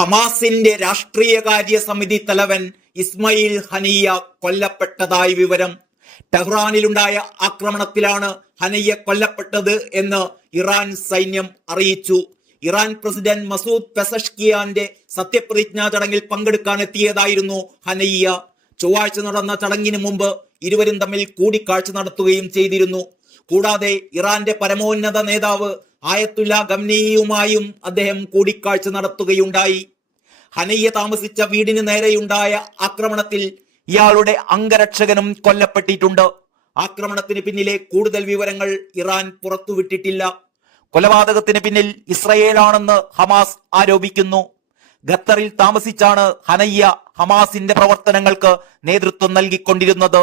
ഹമാസിന്റെ രാഷ്ട്രീയകാര്യ സമിതി തലവൻ ഇസ്മയിൽ ഹനിയ കൊല്ലപ്പെട്ടതായി വിവരം. ടെഹ്റാനിലുണ്ടായ ആക്രമണത്തിലാണ് ഹനയ്യ കൊല്ലപ്പെട്ടത് എന്ന് ഇറാൻ സൈന്യം അറിയിച്ചു. ഇറാൻ പ്രസിഡന്റ് മസൂദ് പെസഷ്കിയാന്റെ സത്യപ്രതിജ്ഞാ ചടങ്ങിൽ പങ്കെടുക്കാൻ എത്തിയതായിരുന്നു ഹനയ്യ ചൊവ്വാഴ്ച നടന്ന ചടങ്ങിന് മുമ്പ് ഇരുവരും തമ്മിൽ കൂടിക്കാഴ്ച നടത്തുകയും ചെയ്തിരുന്നു. കൂടാതെ ഇറാന്റെ പരമോന്നത നേതാവ് ആയത്തുല്ല ഗംനിയുമായും അദ്ദേഹം കൂടിക്കാഴ്ച നടത്തുകയുണ്ടായി. ഹനയ്യ താമസിച്ച വീടിന് നേരെയുണ്ടായ ആക്രമണത്തിൽ ഇയാളുടെ അംഗരക്ഷകനും കൊല്ലപ്പെട്ടിട്ടുണ്ട്. ആക്രമണത്തിന് പിന്നിലെ കൂടുതൽ വിവരങ്ങൾ ഇറാൻ പുറത്തുവിട്ടിട്ടില്ല. കൊലപാതകത്തിന് പിന്നിൽ ഇസ്രയേലാണെന്ന് ഹമാസ് ആരോപിക്കുന്നു. ഖത്തറിൽ താമസിച്ചാണ് ഹനയ്യ ഹമാസിന്റെ പ്രവർത്തനങ്ങൾക്ക് നേതൃത്വം നൽകിക്കൊണ്ടിരുന്നത്.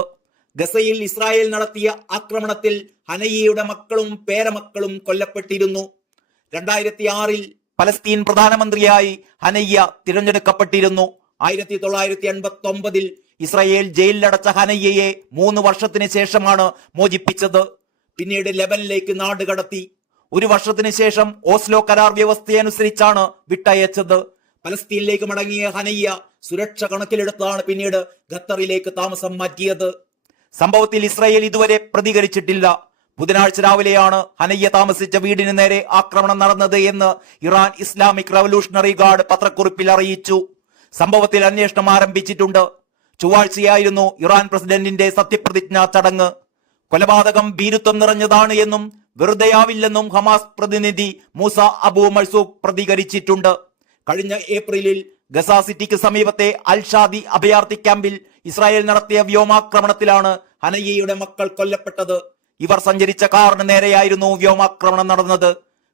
ഗസയിൽ ഇസ്രായേൽ നടത്തിയ ആക്രമണത്തിൽ ഹനയ്യയുടെ മക്കളും പേരമക്കളും കൊല്ലപ്പെട്ടിരുന്നു. രണ്ടായിരത്തി ആറിൽ പലസ്തീൻ പ്രധാനമന്ത്രിയായി ഹനയ്യ തിരഞ്ഞെടുക്കപ്പെട്ടിരുന്നു. ആയിരത്തി തൊള്ളായിരത്തി എൺപത്തി ഒമ്പതിൽ ഇസ്രായേൽ ജയിലിലടച്ച ഹനയ്യയെ മൂന്ന് വർഷത്തിന് ശേഷമാണ് മോചിപ്പിച്ചത്. പിന്നീട് ലെബനിലേക്ക് നാടുകടത്തി ഒരു വർഷത്തിന് ശേഷം ഓസ്ലോ കരാർ വ്യവസ്ഥയനുസരിച്ചാണ് വിട്ടയച്ചത്. പലസ്തീനിലേക്ക് മടങ്ങിയ ഹനയ്യ സുരക്ഷ കണക്കിലെടുത്താണ് പിന്നീട് ഖത്തറിലേക്ക് താമസം മാറ്റിയത്. സംഭവത്തിൽ ഇസ്രായേൽ ഇതുവരെ പ്രതികരിച്ചിട്ടില്ല. ബുധനാഴ്ച രാവിലെയാണ് ഹനയ്യ താമസിച്ച വീടിന് നേരെ ആക്രമണം നടന്നത് എന്ന് ഇറാൻ ഇസ്ലാമിക് റവല്യൂഷണറി ഗാർഡ് പത്രക്കുറിപ്പിൽ അറിയിച്ചു. സംഭവത്തിൽ അന്വേഷണം ആരംഭിച്ചിട്ടുണ്ട്. ചൊവ്വാഴ്ചയായിരുന്നു ഇറാൻ പ്രസിഡന്റിന്റെ സത്യപ്രതിജ്ഞാ ചടങ്ങ്. കൊലപാതകം ഭീരുത്വം നിറഞ്ഞതാണ് എന്നും വെറുതെയാവില്ലെന്നും ഹമാസ് പ്രതിനിധി മൂസ അബു മൾസൂഖ് പ്രതികരിച്ചിട്ടുണ്ട്. കഴിഞ്ഞ ഏപ്രിലിൽ ഗസ സിറ്റിക്ക് സമീപത്തെ അൽഷാദി അഭയാർത്ഥി ക്യാമ്പിൽ ഇസ്രായേൽ നടത്തിയ വ്യോമാക്രമണത്തിലാണ് ഹനയ്യയുടെ മക്കൾ കൊല്ലപ്പെട്ടത്. ഇവർ സഞ്ചരിച്ച കാറിന് നേരെയായിരുന്നു വ്യോമാക്രമണം നടന്നത്.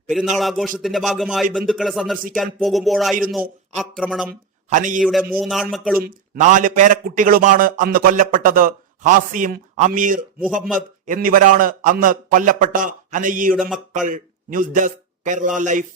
പെരുന്നാൾ ആഘോഷത്തിന്റെ ഭാഗമായി ബന്ധുക്കളെ സന്ദർശിക്കാൻ പോകുമ്പോഴായിരുന്നു ആക്രമണം. ഹനയ്യയുടെ മൂന്നാൺമക്കളും നാല് പേരക്കുട്ടികളുമാണ് അന്ന് കൊല്ലപ്പെട്ടത്. ഹാസിം അമീർ മുഹമ്മദ് എന്നിവരാണ് അന്ന് കൊല്ലപ്പെട്ട ഹനയ്യയുടെ മക്കൾ. News desk Kerala Life.